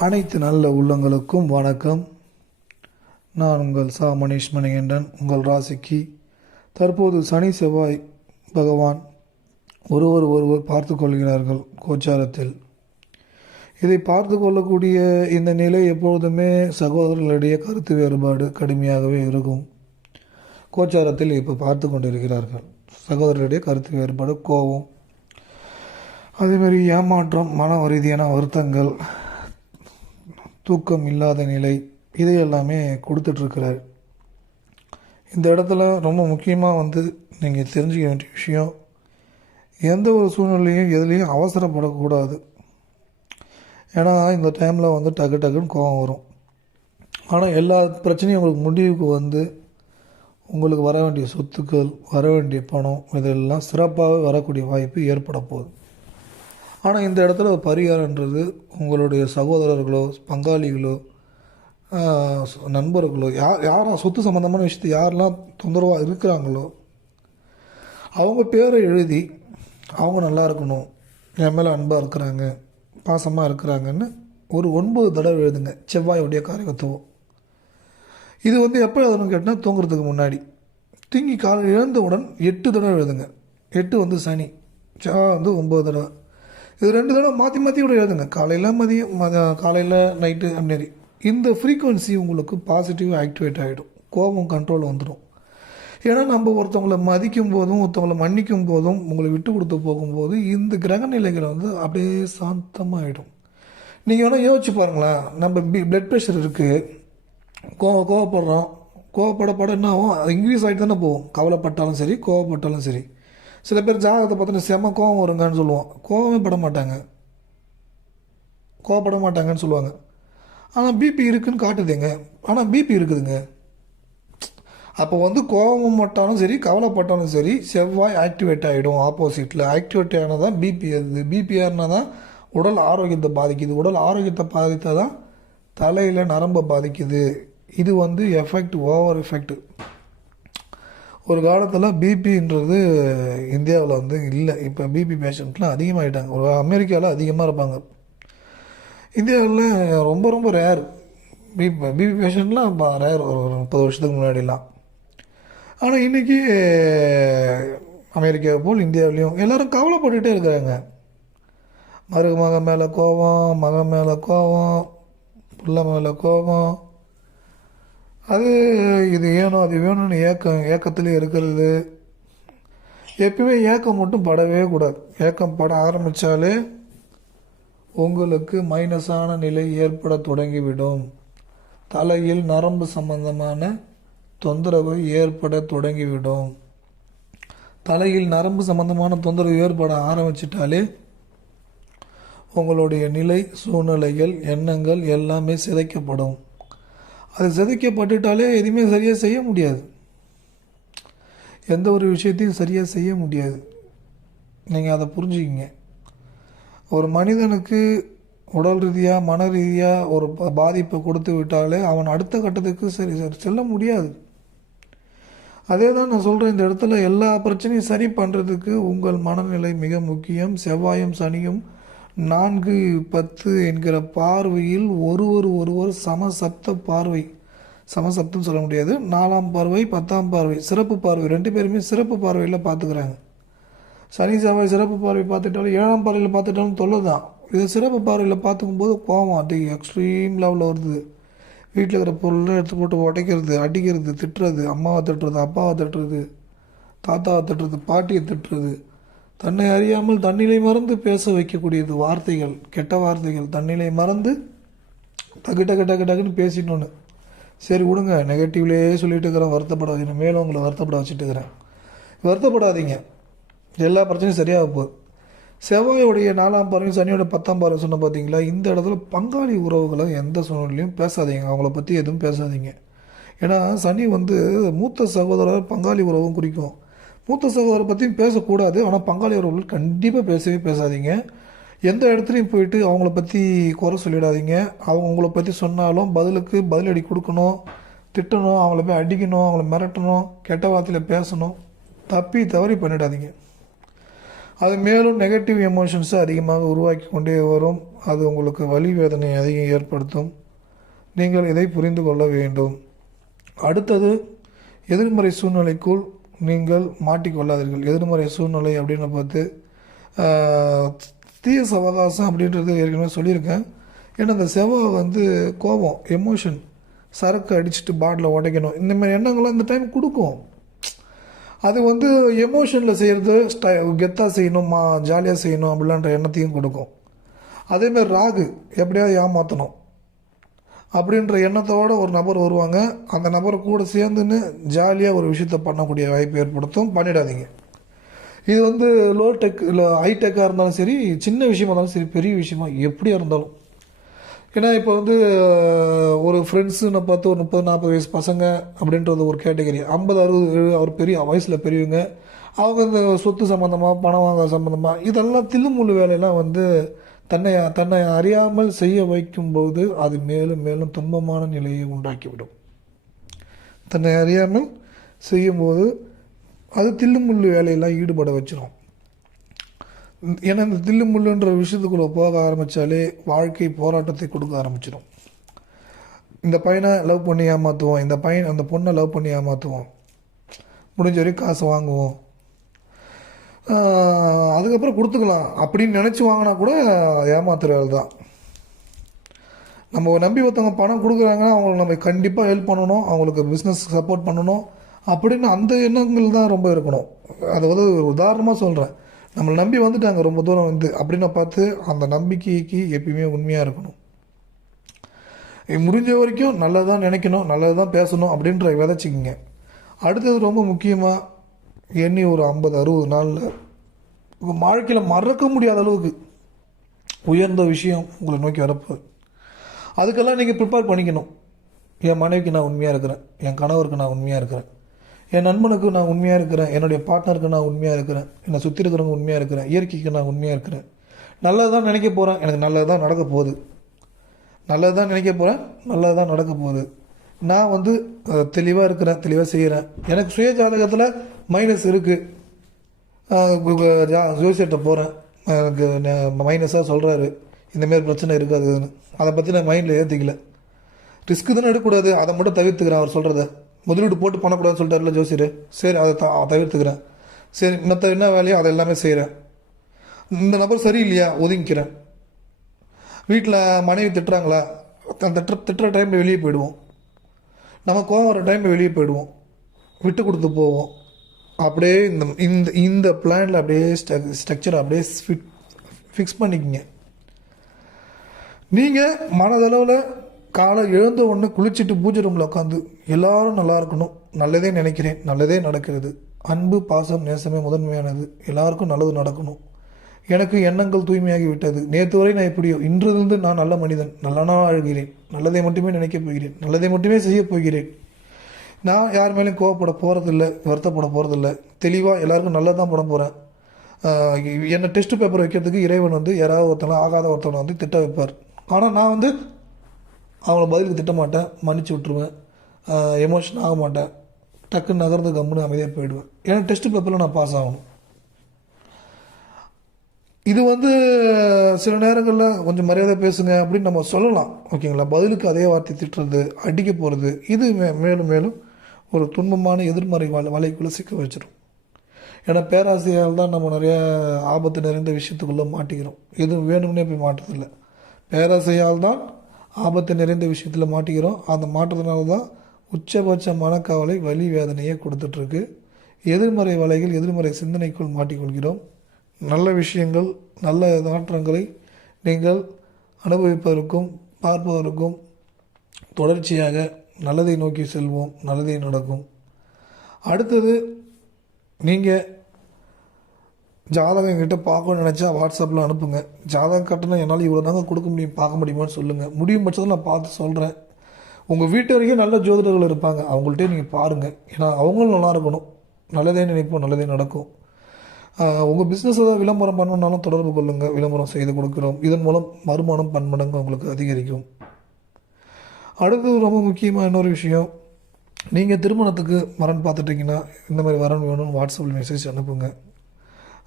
அனைத்து நல்ல உள்ளங்களுக்கும் வணக்கம். நான் உங்கள் மணீஷ் மணிகண்டன். உங்கள் ராசிக்கு தற்போது சனி செவ்வாய் பகவான் ஒருவர் பார்த்து கொள்கிறார்கள் கோச்சாரத்தில். இதை பார்த்து கொள்ளக்கூடிய இந்த நிலை எப்பொழுதுமே சகோதரர்களிடையே கருத்து வேறுபாடு கடுமையாகவே இருக்கும். கோச்சாரத்தில் இப்போ பார்த்து கொண்டிருக்கிறார்கள். சகோதரர்களிடையே கருத்து வேறுபாடு, கோபம், அதேமாதிரி ஏமாற்றம், மன ரீதியான வருத்தங்கள், தூக்கம் இல்லாத நிலை, இதை எல்லாமே கொடுத்துட்ருக்கிறார். இந்த இடத்துல ரொம்ப முக்கியமாக நீங்கள் தெரிஞ்சுக்க வேண்டிய விஷயம், எந்த ஒரு சூழ்நிலையும் எதுலேயும் அவசரப்படக்கூடாது. ஏன்னா இந்த டைமில் டக்குன்னு கோபம் வரும். ஆனால் எல்லா பிரச்சனையும் உங்களுக்கு முடிவுக்கு உங்களுக்கு வர வேண்டிய சொத்துக்கள், வர வேண்டிய பணம், இதெல்லாம் சிறப்பாக வரக்கூடிய வாய்ப்பு ஏற்பட போகுது. ஆனால் இந்த இடத்துல பரிகாரன்றது உங்களுடைய சகோதரர்களோ, பங்காளிகளோ, நண்பர்களோ, யாரும் சொத்து சம்மந்தமான விஷயத்தை யாரெல்லாம் தொந்தரவாக இருக்கிறாங்களோ அவங்க பேரை எழுதி, அவங்க நல்லா இருக்கணும், என் மேலே அன்பாக இருக்கிறாங்க, பாசமாக இருக்கிறாங்கன்னு ஒரு 9 தடவை எழுதுங்க. செவ்வாயுடைய காரகத்துவம். இது எப்போ எழுதணும்னு கேட்டால் தூங்குறதுக்கு முன்னாடி. தூங்கி காலையில் எழுந்தவுடன் 8 தடவை எழுதுங்க. 8 சனி, 9 தடவை. இது 2 தடவை மாற்றி கூட எழுதுங்க. காலையில் மதியம், காலையில் நைட்டு அந்நேரி. இந்த ஃப்ரீக்குவன்சி உங்களுக்கு பாசிட்டிவ் ஆக்டிவேட் ஆகிடும். கோபம் கண்ட்ரோல் வந்துடும். ஏன்னா நம்ம ஒருத்தவங்களை மதிக்கும் போதும், ஒருத்தவங்களை மன்னிக்கும் போதும், உங்களை விட்டு கொடுத்து போகும்போது இந்த கிரக நிலைகள் அப்படியே சாந்தமாகிடும். நீங்கள் வேணால் யோசிச்சு பாருங்களேன். நம்ம பிளட் ப்ரெஷர் இருக்குது, கோவப்படுறோம். கோவப்பட என்ன ஆகும்? அது இன்க்ரீஸ் ஆகிட்டு தானே போகும். கவலைப்பட்டாலும் சரி, கோவப்பட்டாலும் சரி. சில பேர் ஜாதகத்தை பார்த்தோன்னா செம்ம கோவம் வருங்கன்னு சொல்லுவோம். கோவமே பட மாட்டாங்க, கோவப்பட மாட்டாங்கன்னு சொல்லுவாங்க. ஆனால் பிபி இருக்குதுன்னு காட்டுதுங்க. ஆனால் பிபி இருக்குதுங்க. அப்போ கோபம் பட்டாலும் சரி, கவலைப்பட்டாலும் சரி, செவ்வாய் ஆக்டிவேட் ஆகிடும். ஆப்போசிட்டில் ஆக்டிவேட் ஆனால் தான் பிபி ஏறுது. பிபி ஏறினா தான் உடல் ஆரோக்கியத்தை பாதிக்குது. உடல் ஆரோக்கியத்தை பாதித்தா தான் தலையில் நரம்பை பாதிக்குது. இது எஃபெக்ட், ஓவர் எஃபெக்ட். ஒரு காலத்தில் பிபின்றது இந்தியாவில் இல்லை. இப்போ பிபி பேஷண்ட்லாம் அதிகமாகிட்டாங்க. ஒரு அமெரிக்காவில் அதிகமாக இருப்பாங்க. இந்தியாவில் ரொம்ப ரொம்ப ரேர். பிபி பேஷண்ட்லாம் ரேர் ஒரு 30 வருஷத்துக்கு முன்னாடிலாம். ஆனால் இன்றைக்கி அமெரிக்காவை போல் இந்தியாவிலையும் எல்லோரும் கவலைப்பட்டுகிட்டே இருக்கிறாங்க. மகன் மேலே கோபம், மகன் மேலே கோபம், பிள்ளை மேலே கோபம், இது ஏனோ அது வேணும்னு ஏக்கத்துலேயே இருக்கிறது. எப்பவுமே ஏக்கம் மட்டும் படவே கூடாது. ஏக்கம் பட ஆரம்பித்தாலே உங்களுக்கு மைனஸான நிலை ஏற்பட தொடங்கிவிடும். தலையில் நரம்பு சம்பந்தமான தொந்தரவு ஏற்பட தொடங்கிவிடும். தலையில் நரம்பு சம்பந்தமான தொந்தரவு ஏற்பட ஆரம்பிச்சிட்டாலே உங்களுடைய நிலை, சூழ்நிலைகள், எண்ணங்கள் எல்லாமே சிதைக்கப்படும். அது சிதைக்கப்பட்டுட்டாலே எதுவுமே சரியாக செய்ய முடியாது. எந்த ஒரு விஷயத்தையும் சரியாக செய்ய முடியாது. நீங்கள் அதை புரிஞ்சுக்கிங்க. ஒரு மனிதனுக்கு உடல் ரீதியாக, மன ரீதியாக ஒரு பாதிப்பை கொடுத்து விட்டாலே அவன் அடுத்த கட்டத்துக்கு சரி செல்ல முடியாது. அதே தான் நான் சொல்கிறேன். இந்த இடத்துல எல்லா பிரச்சனையும் சரி பண்ணுறதுக்கு உங்கள் மனநிலை மிக முக்கியம். செவ்வாயும் சனியும் 4-10 என்கிற பார்வையில் ஒருவர் சமசப்த பார்வை. சமசப்தம் சொல்ல முடியாது. 4ஆம் பார்வை, 10ஆம் பார்வை, சிறப்பு பார்வை, 2 பேருமே சிறப்பு பார்வையில் பார்த்துக்கிறாங்க. சனி செவ்வாய் சிறப்பு பார்வை பார்த்துட்டாலும் 7ஆம் பார்வையில் பார்த்துட்டாலும் தொல்லை தான். இது சிறப்பு பார்வையில் பார்த்துக்கும்போது கோவம் எக்ஸ்ட்ரீம் லெவலில் வருது. வீட்டில் இருக்கிற பொருளை எடுத்து போட்டு உடைக்கிறது, அடிக்கிறது, திட்டுறது, அம்மாவை திட்டுறது, அப்பாவை திட்டுறது, தாத்தாவை திட்டுறது, பாட்டியை திட்டுறது, தன்னை அறியாமல் தன்னிலை மறந்து பேச வைக்கக்கூடியது வார்த்தைகள், கெட்ட வார்த்தைகள். தன்னிலை மறந்து டக்குன்னு பேசிட்டோன்னு சரி விடுங்க, நெகட்டிவ்லேயே சொல்லிட்டு இருக்கிறேன், வருத்தப்படாதீங்க. மேலும் உங்களை வருத்தப்பட வச்சுட்டு இருக்கிறேன். வருத்தப்படாதீங்க, எல்லா பிரச்சனையும் சரியாக போகுது. செவ்வாயோடைய 4ஆம் பார்வையும் சனியோட 10ஆம் பார்வை சொன்ன பார்த்தீங்களா? இந்த இடத்துல பங்காளி உறவுகளை எந்த சூழ்நிலையும் பேசாதீங்க. அவங்கள பற்றி எதுவும் பேசாதீங்க. ஏன்னா சனி மூத்த சகோதரர் பங்காளி உறவும் குறிக்கும். மூத்த சகோதரரை பற்றியும் பேசக்கூடாது. ஆனால் பங்காளி உறவுகள் கண்டிப்பாக பேசவே பேசாதீங்க. எந்த இடத்துலையும் போயிட்டு அவங்கள பற்றி குறை சொல்லிடாதீங்க. அவங்க உங்களை பற்றி சொன்னாலும் பதிலுக்கு பதிலடி கொடுக்கணும், திட்டணும், அவங்கள போய் அடிக்கணும், அவங்கள மிரட்டணும், கெட்ட வார்த்தையில் பேசணும், தப்பி தவறி பண்ணிடாதீங்க. அது மேலும் நெகட்டிவ் எமோஷன்ஸை அதிகமாக உருவாக்கி கொண்டே வரும். அது உங்களுக்கு வலி வேதனை அதிகம் ஏற்படுத்தும். நீங்கள் இதை புரிந்து கொள்ள வேண்டும். அடுத்தது, எதிர்மறை சூழ்நிலைக்குள் நீங்கள் மாட்டிக்கொள்ளாதீர்கள். எதிர்மறை சூழ்நிலை அப்படின்னு பார்த்து தீய சவகாசம் அப்படின்றது ஏற்கனவே சொல்லியிருக்கேன். ஏன்னா அந்த செவ்வாய் வந்து கோபம், எமோஷன், சரக்கு அடிச்சுட்டு பாட்டில் உடைக்கணும், இந்த மாதிரி எண்ணங்கள்லாம் இந்த டைம் கொடுக்கும். அது வந்து எமோஷனில் செய்கிறது கெத்தாக செய்யணும், ஜாலியாக செய்யணும் அப்படின்ற எண்ணத்தையும் கொடுக்கும். அதேமாதிரி ராகு எப்படியாவது ஏமாற்றணும் அப்படின்ற எண்ணத்தோடு ஒரு நபர் வருவாங்க. அந்த நபரை கூட சேர்ந்துன்னு ஜாலியாக ஒரு விஷயத்த பண்ணக்கூடிய வாய்ப்பு ஏற்படுத்தும். பண்ணிடாதீங்க. இது வந்து லோ டெக் இல்லை ஹை டெக்காக இருந்தாலும் சரி, சின்ன விஷயமா இருந்தாலும் சரி, பெரிய விஷயமா எப்படியா இருந்தாலும். ஏன்னா இப்போ வந்து ஒரு ஃப்ரெண்ட்ஸுன்னு பார்த்து ஒரு 30-40 வயசு பசங்க அப்படின்றது ஒரு கேட்டகரி. 50-60 அவர் பெரிய வயசில் பெரியவங்க, அவங்க இந்த சொத்து சம்மந்தமாக, பணம் வாங்க சம்மந்தமாக, இதெல்லாம் தில்லுமுள்ளு வேலையெல்லாம் வந்து தன்னை அறியாமல் செய்ய வைக்கும்போது அது மேலும் மேலும் துன்பமான நிலையை உண்டாக்கிவிடும். தன்னை அறியாமல் செய்யும்போது அது தில்லுமுள்ளு வேலையெல்லாம் ஈடுபட வச்சிடும். ஏன்னா இந்த தில்லுமுள்ளுன்ற விஷயத்துக்குள்ளே போக ஆரம்பித்தாலே வாழ்க்கை போராட்டத்தை கொடுக்க ஆரம்பிச்சிடும். இந்த பையனை லவ் பண்ணி ஏமாற்றுவோம், அந்த பொண்ணை லவ் பண்ணி ஏமாற்றுவோம், முடிஞ்ச வரைக்கும் காசு வாங்குவோம், அதுக்கப்புறம் கொடுத்துக்கலாம் அப்படின்னு நினச்சி வாங்கினா கூட ஏமாத்துறது தான். நம்ம நம்பி ஒருத்தவங்க பணம் கொடுக்குறாங்கன்னா அவங்களுக்கு நம்ம கண்டிப்பாக ஹெல்ப் பண்ணணும், அவங்களுக்கு பிஸ்னஸ் சப்போர்ட் பண்ணணும் அப்படின்னு அந்த எண்ணங்கள் தான் ரொம்ப இருக்கணும். அது வந்து ஒரு உதாரணமாக சொல்கிறேன். நம்மளை நம்பி வந்துட்டாங்க ரொம்ப தூரம் வந்து அப்படின்னு பார்த்து அந்த நம்பிக்கைக்கு எப்பயுமே உண்மையாக இருக்கணும். முடிஞ்ச வரைக்கும் நல்லதான் நினைக்கணும், நல்லதான் பேசணும் அப்படின்ற விதைச்சிக்கிங்க. அடுத்தது ரொம்ப முக்கியமாக, எண்ணி ஒரு 50-60 நாளில் உங்கள் வாழ்க்கையில் மறக்க முடியாத அளவுக்கு உயர்ந்த விஷயம் உங்களை நோக்கி வரப்போகுது. அதுக்கெல்லாம் நீங்கள் ப்ரிப்பேர் பண்ணிக்கணும். என் மனைவிக்கு நான் உண்மையாக இருக்கிறேன், என் கணவருக்கு நான் உண்மையாக இருக்கிறேன், என் நண்பனுக்கு நான் உண்மையாக இருக்கிறேன், என்னுடைய பார்ட்னருக்கு நான் உண்மையாக இருக்கிறேன், என்னை சுற்றி இருக்கிறவங்க உண்மையாக இருக்கிறேன், இயற்கைக்கு நான் உண்மையாக இருக்கிறேன், நல்லது தான் நினைக்க போகிறேன், எனக்கு நல்லது தான் நடக்க போகுது, நல்லது தான் நினைக்க போகிறேன், நல்லது தான் நடக்க போகுது, நான் வந்து தெளிவாக இருக்கிறேன், தெளிவாக செய்கிறேன், எனக்கு சுய ஜாதகத்தில் மைனஸ் இருக்குது, ஜோசியர்கிட்ட போகிறேன், எனக்கு மைனஸாக சொல்கிறாரு, இந்தமாரி பிரச்சனை இருக்காதுன்னு, அதை பற்றி நான் மைண்டில் ஏற்றிக்கல, ரிஸ்க்கு தானே எடுக்கக்கூடாது, அதை மட்டும் தவிர்த்துக்கிறேன். அவர் சொல்கிறத முதலீடு போட்டு பண்ணக்கூடாதுன்னு சொல்லிட்டார்ல ஜோசியர், சரி அதை தவிர்த்துக்கிறேன். சரி, மற்ற என்ன வேலையோ அதை எல்லாமே செய்கிறேன். இந்த நபர் சரியில்லையா, ஒதுங்கிக்கிறேன். வீட்டில் மனைவி திட்டுறாங்களா, அந்த திட்டுற டைமில் வெளியே போயிடுவோம், நம்ம கோவம் வர டைமில் வெளியே போயிடுவோம், விட்டு கொடுத்து போவோம். அப்படியே இந்த இந்த பிளானில் அப்படியே ஸ்ட்ரக்சர் அப்படியே ஃபிக்ஸ் பண்ணிக்கிங்க. நீங்கள் மனதளவில் காலை எழுந்த உடனே குளிச்சுட்டு பூஜை ரூமில் உட்காந்து எல்லோரும் நல்லா இருக்கணும், நல்லதே நினைக்கிறேன், நல்லதே நடக்கிறது, அன்பு பாசம் நேசமே முதன்மையானது, எல்லாருக்கும் நல்லது நடக்கணும், எனக்கு எண்ணங்கள் தூய்மையாகி விட்டது, நேற்று வரை நான் எப்படியோ இன்றிலிருந்து நான் நல்ல மனிதன், நல்லனா அழுகிறேன், நல்லதை மட்டுமே நினைக்கப் போகிறேன், நல்லதை மட்டுமே செய்ய போகிறேன், நான் யார் மேலேயும் கோவப்பட போகிறதில்ல, வருத்தப்பட போகிறதில்ல, தெளிவாக எல்லாருக்கும் நல்லது தான் பண்ண போகிறேன். என்னை டெஸ்ட் பேப்பர் வைக்கிறதுக்கு இறைவன் வந்து யாராவது ஒருத்தனை ஆகாத ஒருத்தனை வந்து திட்ட வைப்பார். ஆனால் நான் வந்து அவங்கள பதிலுக்கு திட்ட மாட்டேன், மன்னிச்சு விட்ருவேன், எமோஷன் ஆக மாட்டேன், டக்குன்னு நகர்ந்து கம்முன்னு அமைதியாக போயிடுவேன். ஏன்னா டெஸ்ட் பேப்பரில் நான் பாஸ் ஆகணும். இது வந்து சில நேரங்களில் கொஞ்சம் மரியாதை பேசுங்க அப்படின்னு நம்ம சொல்லலாம், ஓகேங்களா. பதிலுக்கு அதே வார்த்தை திட்டுறது, அடிக்க போகிறது, இது மேலும் மேலும் ஒரு துன்பமான எதிர்மறை வலைக்குள்ளே சிக்க வச்சிடும். ஏன்னா பேராசையால் தான் நம்ம நிறைய ஆபத்து நிறைந்த விஷயத்துக்குள்ளே மாட்டிக்கிறோம். எதுவும் வேணும்னே போய் மாட்டுறதில்லை, பேராசையால் தான் ஆபத்து நிறைந்த விஷயத்தில் மாட்டிக்கிறோம். அந்த மாற்றத்தினால தான் உச்சபட்ச மனக்கவலை, வலி, வேதனையை கொடுத்துட்ருக்கு. எதிர்மறை வலைகள், எதிர்மறை சிந்தனைக்குள் மாட்டிக்கொள்கிறோம். நல்ல விஷயங்கள், நல்ல மாற்றங்களை நீங்கள் அனுபவிப்பதற்கும் பார்ப்பதற்கும் தொடர்ச்சியாக நல்லதை நோக்கி செல்வோம், நல்லதே நடக்கும். அடுத்தது, நீங்கள் ஜாதகம் என்கிட்ட பார்க்கணும்னு நினச்சா வாட்ஸ்அப்பில் அனுப்புங்க. ஜாதகம் கட்டணம் என்னால் இவ்வளோ தாங்க கொடுக்க முடியும், பார்க்க முடியுமான்னு சொல்லுங்கள். முடியும் பட்சத்தில் நான் பார்த்து சொல்கிறேன். உங்கள் வீட்டு வரைக்கும் நல்ல ஜோதிடர்கள் இருப்பாங்க, அவங்கள்ட்டே நீங்கள் பாருங்கள். ஏன்னா அவங்களும் நல்லா இருக்கணும், நல்லதே நினைப்போம், நல்லதே நடக்கும். உங்கள் பிஸ்னஸ் ஏதாவது விளம்பரம் பண்ணணுன்னாலும் தொடர்பு கொள்ளுங்கள், விளம்பரம் செய்து கொடுக்குறோம். இதன் மூலம் வருமானம் பன்மடங்கு உங்களுக்கு அதிகரிக்கும். அடுத்தது ரொம்ப முக்கியமாக இன்னொரு விஷயம், நீங்கள் திருமணத்துக்கு வரன் பார்த்துட்டிங்கன்னா இந்த மாதிரி வரன் வேணும்னு வாட்ஸ்அப்பில் மெசேஜ் அனுப்புங்க.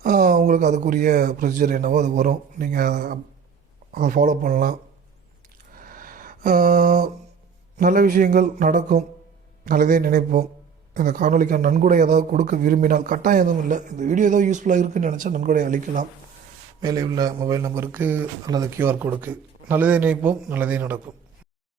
உங்களுக்கு அதுக்குரிய ப்ரொசீஜர் என்னவோ அது வரும். நீங்கள் அதை ஃபாலோ பண்ணலாம். நல்ல விஷயங்கள் நடக்கும். நல்லதே நினைப்போம். இந்த காணொலிக்கான நன்கொடை ஏதாவது கொடுக்க விரும்பினால், கட்டாயம் எதுவும் இல்லை, இந்த வீடியோ ஏதோ யூஸ்ஃபுல்லாக இருக்குதுன்னு நினச்சா நன்கொடை அளிக்கலாம். மேலே உள்ள மொபைல் நம்பருக்கு அல்லது QR கோடுக்கு. நல்லதே நினைப்போம், நல்லதே நடக்கும்.